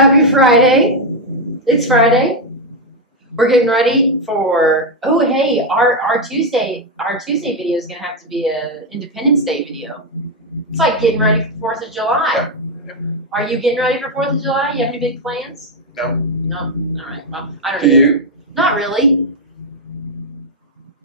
Happy Friday. It's Friday. We're getting ready for, oh hey, our Tuesday video is going to have to be an Independence Day video. It's like getting ready for 4th of July. Yeah. Are you getting ready for 4th of July? You have any big plans? No. No? All right. Well, I don't Do know. you? Not really.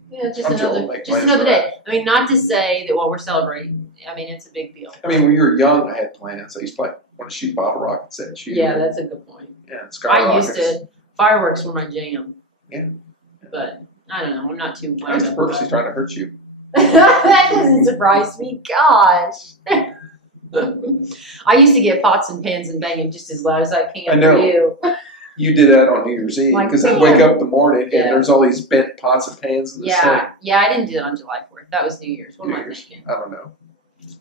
Yeah, just I'm sure we'll another make plans day. for that. I mean, not to say that, well, we're celebrating. I mean, it's a big deal. I mean, when you were young, I had plans. I used to want to shoot bottle rockets at you. Yeah, that's a good point. Yeah, and skyrockets. I used to, fireworks were my jam. Yeah. But, I don't know, I'm not too I was purposely trying to hurt you. That doesn't surprise me, gosh. I used to get pots and pans and bang them just as loud as I can I know. for you. You did that on New Year's Eve Like, because I'd wake up in the morning and Yeah. there's all these bent pots and pans in the sink. Yeah, I didn't do it on July 4th. That was New Year's. What New am I Year's. thinking? I don't know.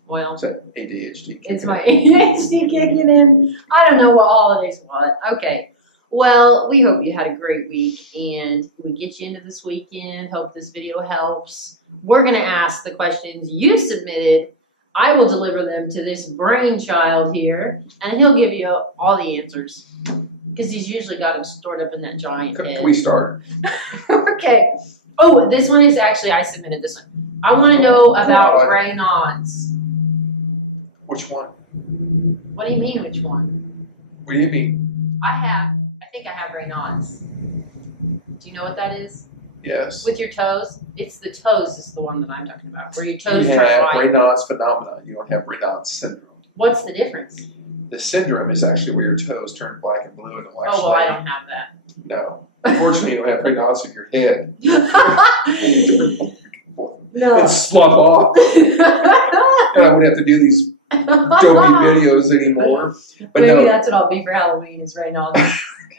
Well, Is that ADHD? it's my ADHD kicking in. I don't know what holidays what. Okay. Well, we hope you had a great week and we get you into this weekend. Hope this video helps. We're going to ask the questions you submitted. I will deliver them to this brainchild here and he'll give you all the answers because he's usually got them stored up in that giant head. Can we start? Okay. Oh, this one is actually, I submitted this one. I want to know about Raynauds. Which one? What do you mean, which one? What do you mean? I think I have Raynauds. Do you know what that is? Yes. With your toes? It's the toes is the one that I'm talking about, where your You toes turn have white. Raynaud's phenomenon. You don't have Raynaud's syndrome. What's the difference? The syndrome is actually where your toes turn black and blue and it'll Oh, actually. well, I don't have that. No. Unfortunately, you don't have Raynaud's in your head. No. It'd slop off. And I wouldn't have to do these dopey videos anymore. But Maybe no, that's what I'll be for Halloween is Raynaud's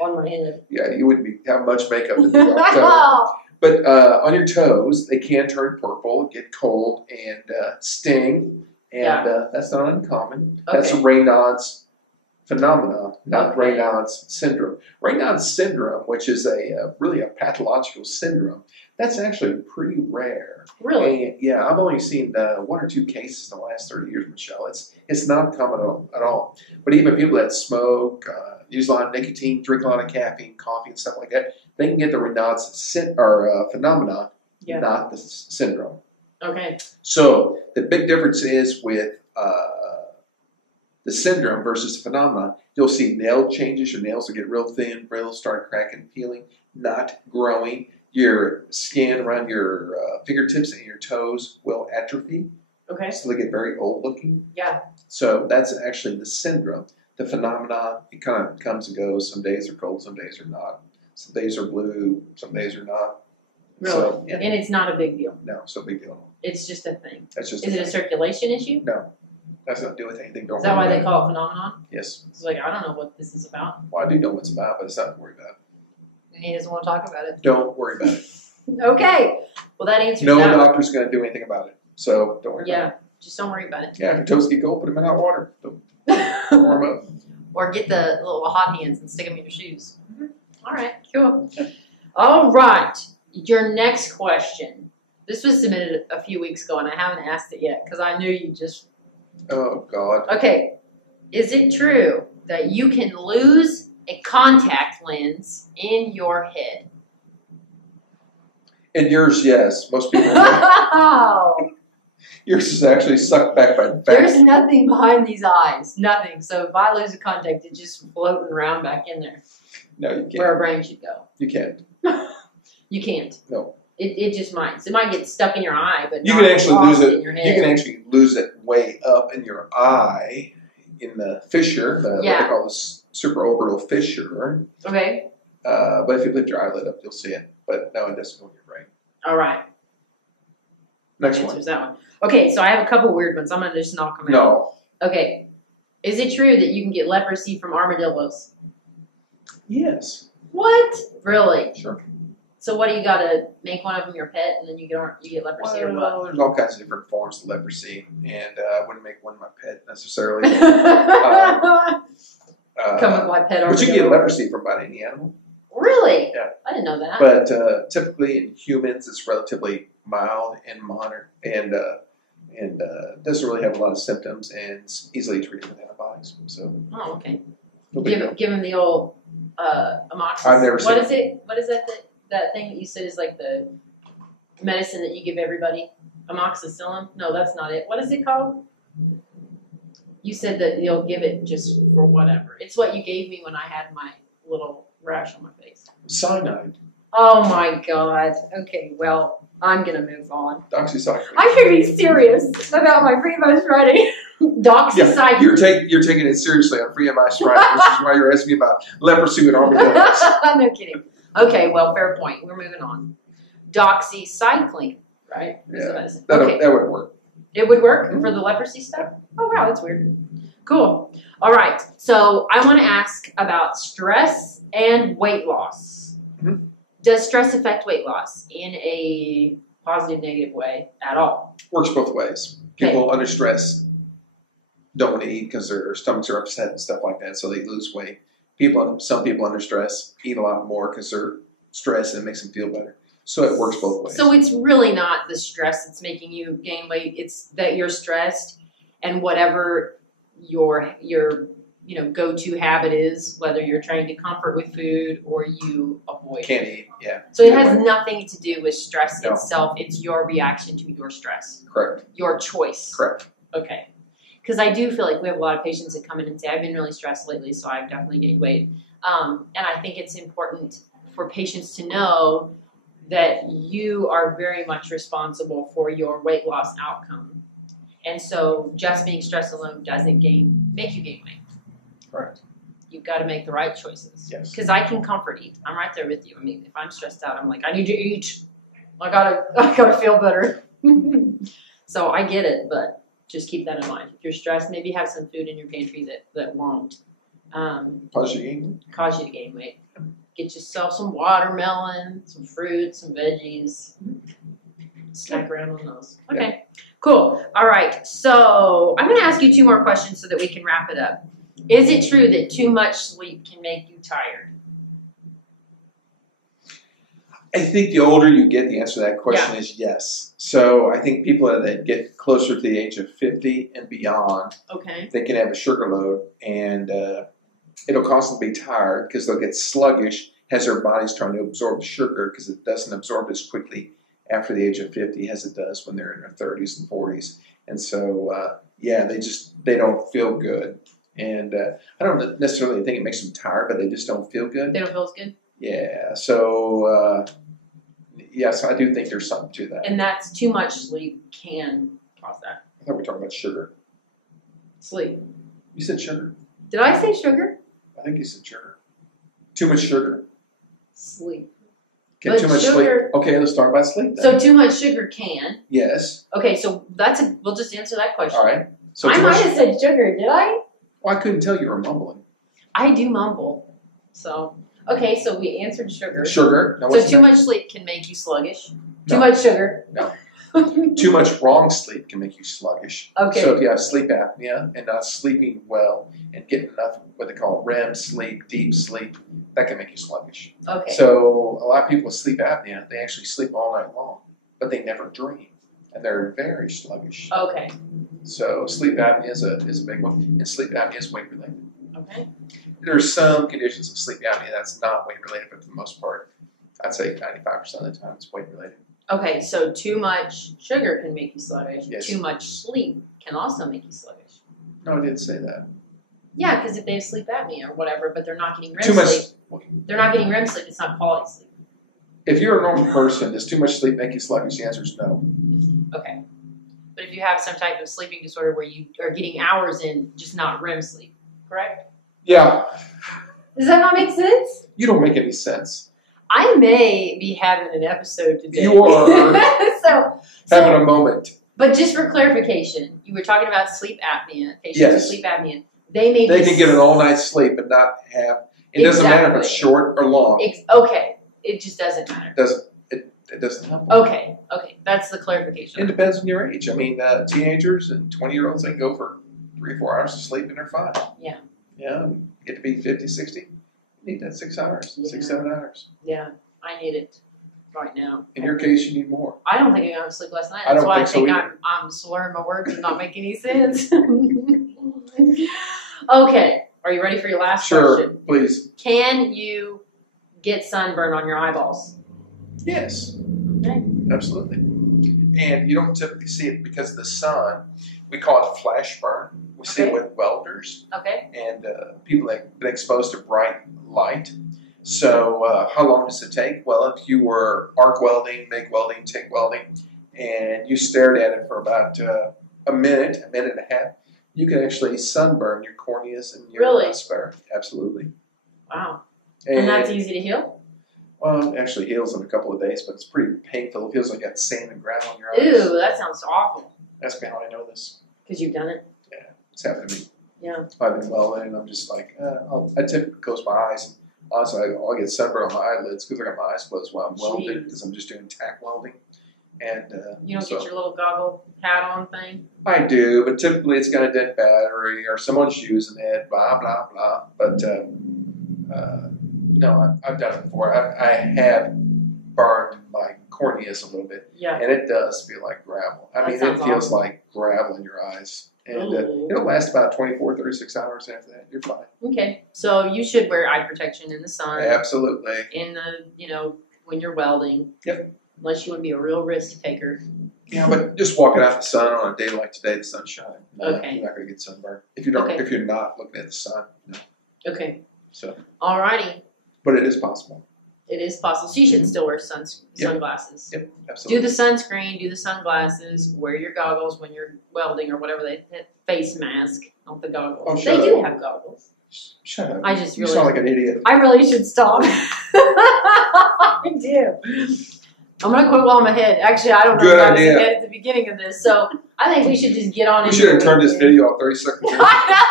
on my head. yeah, you wouldn't have much makeup to do on toes. But on your toes, they can turn purple, get cold, and sting. And that's not uncommon. That's Okay. Raynaud's phenomenon, not Okay. Raynaud's syndrome. Raynaud's syndrome, which is really a pathological syndrome, that's actually pretty rare. Really? And, yeah, I've only seen 1 or 2 cases in the last 30 years, Michelle. It's not common at all. But even people that smoke, use a lot of nicotine, drink a lot of caffeine, coffee, and stuff like that, they can get the Raynaud's phenomenon, Yeah. not the syndrome. Okay. So the big difference is with the syndrome versus the phenomenon. You'll see nail changes. Your nails will get real thin, brittle, start cracking, peeling, not growing. Your skin around your fingertips and your toes will atrophy, Okay. so they get very old looking. Yeah. So that's actually the syndrome. The phenomenon, it kind of comes and goes. Some days are cold, some days are not. Some days are blue, some days are not. Really? So, yeah. And it's not a big deal. No, so big deal. It's just a thing. That's just Is it a circulation issue? No. That's not to do with anything. Don't Is that worry why they about call it phenomenon? it. Yes. It's like, I don't know what this is about. Well, I do know what it's about, but it's not to worry about. And he doesn't want to talk about it. Don't worry about it. Okay. Well, that answers No that. doctor's going to do anything about it. So don't worry about Yeah. it. Just don't worry about it. Yeah, if your toes get cold, put them in hot water. Don't warm up. Or get the little hot hands and stick them in your shoes. All right. Cool. All right. Your next question. This was submitted a few weeks ago, and I haven't asked it yet because I knew you just... Oh, God. Okay. Is it true that you can lose a contact lens in your head? And yours, yes. Most people. Oh, Yours is actually sucked back by the there's fat. nothing behind these eyes. Nothing. So if I lose a contact, it's just floating around back in there No, you where a can't. brain should go. You can't. You can't. No. It just might. So it might get stuck in your eye, but You not can actually lose lost it. in your You head. can actually lose it way up in your eye, in the fissure, what they call the supraorbital fissure. Okay. But if you lift your eyelid up, you'll see it. But no, it doesn't go in your brain. All right. Next Answers one. that one. Okay, so I have a couple weird ones. I'm going to just knock them out. No. Okay. Is it true that you can get leprosy from armadillos? Yes. What? Really? Sure. So what do you got to make one of them your pet and then you get leprosy or what? Well, there's all kinds of different forms of leprosy, and I wouldn't make one my pet necessarily. Come with my pet armadillo. But you can get leprosy from about any animal. Really? Yeah. I didn't know that. But typically in humans, it's relatively mild and moderate, and doesn't really have a lot of symptoms, and it's easily treated with antibiotics. So Oh, okay. Give him the old amoxicillin. I've never seen What is it? What is that thing that you said is like the medicine that you give everybody? Amoxicillin? No, that's not it. What is it called? You said that you'll give it just for whatever. It's what you gave me when I had my little rash on my face. Cyanide. Oh my God. Okay, well, I'm gonna move on. Doxycycline. I can be serious about my Primo's writing. Doxycycline. Yeah, you're taking it seriously on Fri-YAY, which is why you're asking me about leprosy and armadillos. No kidding. Okay, well, fair point. We're moving on. Doxycycline, right? Yeah, that would work. It would work for the leprosy stuff? Oh, wow, that's weird. Cool. All right, so I want to ask about stress and weight loss. Mm-hmm. Does stress affect weight loss in a positive, negative way at all? Works both ways. People under stress don't want to eat because their stomachs are upset and stuff like that, so they lose weight. Some people under stress eat a lot more because they're stressed and it makes them feel better. So it works both ways. So it's really not the stress that's making you gain weight. It's that you're stressed, and whatever your go-to habit is, whether you're trying to comfort with food or you avoid. Can't eat, yeah. So it has nothing to do with stress No. itself. It's your reaction to your stress. Correct. Your choice. Correct. Okay. Because I do feel like we have a lot of patients that come in and say, I've been really stressed lately, so I've definitely gained weight. And I think it's important for patients to know that you are very much responsible for your weight loss outcome. And so just being stressed alone doesn't make you gain weight. Correct. You've got to make the right choices. Yes. Because I can comfort eat. I'm right there with you. I mean, if I'm stressed out, I'm like, I need to eat. I gotta feel better. So I get it, but just keep that in mind. If you're stressed, maybe have some food in your pantry that won't Cause you to gain weight. Get yourself some watermelon, some fruits, some veggies. Snack around on those. Okay, cool. All right, so I'm going to ask you 2 more questions so that we can wrap it up. Is it true that too much sleep can make you tired? I think the older you get, the answer to that question is yes. So I think people that get closer to the age of 50 and beyond, they can have a sugar load, and it'll cause them to be tired because they'll get sluggish as their body's trying to absorb sugar because it doesn't absorb as quickly after the age of 50 as it does when they're in their 30s and 40s. And so, they don't feel good. And I don't necessarily think it makes them tired, but they just don't feel good. They don't feel as good? Yeah. So, yes, I do think there's something to that. And that's too much sleep can cause that. I thought we were talking about sugar. Sleep. You said sugar. Did I say sugar? I think you said sugar. Too much sugar. Sleep. Get too much sleep. Okay, let's talk about sleep then. So too much sugar can. Yes. Okay, so we'll just answer that question. All right. So I might have said sugar, did I? Well, I couldn't tell you were mumbling. I do mumble. So, okay, so we answered sugar. Sugar. Now, so too much sleep can make you sluggish. Too much sugar. No. Too much wrong sleep can make you sluggish. Okay. So if you have sleep apnea and not sleeping well and getting enough what they call REM sleep, deep sleep, that can make you sluggish. Okay. So a lot of people with sleep apnea, they actually sleep all night long, but they never dream, and they're very sluggish. Okay. So sleep apnea is a big one, and sleep apnea is weight related. Okay. There are some conditions of sleep apnea that's not weight related, but for the most part, I'd say 95% of the time it's weight related. Okay, so too much sugar can make you sluggish. Yes. Too much sleep can also make you sluggish. No, I didn't say that. Yeah, because if they have sleep apnea or whatever, but they're not getting REM Too much. sleep. They're not getting REM sleep. It's not quality sleep. If you're a normal person, does too much sleep make you sluggish? The answer is no. Okay. But if you have some type of sleeping disorder where you are getting hours in, just not REM sleep, correct? Yeah. Does that not make sense? You don't make any sense. I may be having an episode today. You are so having a moment. But just for clarification, you were talking about sleep apnea, patients with Yes. sleep apnea. They can get an all night sleep and not have. It doesn't matter if it's short or long. Okay, it just doesn't matter. It doesn't happen. Okay, that's the clarification. It depends on your age. I mean, teenagers and 20-year-olds, they can go for 3 or 4 hours of sleep and they're fine. Yeah. Yeah, and get to be 50, 60, you need that 6 hours, 6, 7 hours. Yeah, I need it right now. In your case, you need more. I don't think I got to sleep last night. I That's don't why think so I think either. I'm slurring my words and not making any sense. Okay, Are you ready for your last Sure, question? please. Can you get sunburn on your eyeballs? Yes, Okay. absolutely. And you don't typically see it because of the sun. We call it flash burn. We see it with welders Okay. and people that have been exposed to bright light. So how long does it take? Well, if you were arc welding, MIG welding, TIG welding, and you stared at it for about a minute and a half, you can actually sunburn your corneas and your sclera. Absolutely. Wow. And that's easy to heal? Well, it actually heals in a couple of days, but it's pretty painful. It feels like you got sand and gravel on your eyes. Ew, that sounds awful. Ask me how I know this. Because you've done it? Yeah, it's happened to me. Yeah. I've been welding, and I'm just like, I typically close my eyes. And honestly, I'll get sunburn on my eyelids because I got my eyes closed while I'm welding because I'm just doing tack welding. And you don't get your little goggle hat on thing? I do, but typically it's got a dead battery or someone's using it, blah, blah, blah. But no, I've done it before. I have burned my corneas a little bit. Yeah. And it does feel like gravel. I mean, it feels like gravel in your eyes. And it'll last about 24, 36 hours after that. You're fine. Okay. So you should wear eye protection in the sun. Absolutely. In the, when you're welding. Yep. Unless you want to be a real risk taker. Yeah, but just walking out in the sun on a day like today, the sun's shining. Okay. You're not going to get sunburned. If you're not looking at the sun, no. Okay. So. Alrighty. But it is possible. It is possible. So you should still wear sunglasses. Yep, absolutely. Do the sunscreen, do the sunglasses, wear your goggles when you're welding or whatever face mask, not the goggles. Oh, they do have goggles. Shut up. You sound like an idiot. I really should stop. I do. I'm going to quit while I'm ahead. Actually, I don't know if I was ahead at the beginning of this, so I think we should just get on. We should have turned this video off 30 seconds ago. I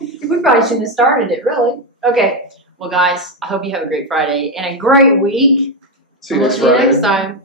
know. We probably shouldn't have started it, really. Okay. Well, guys, I hope you have a great Friday and a great week. See you next Friday. See you next time.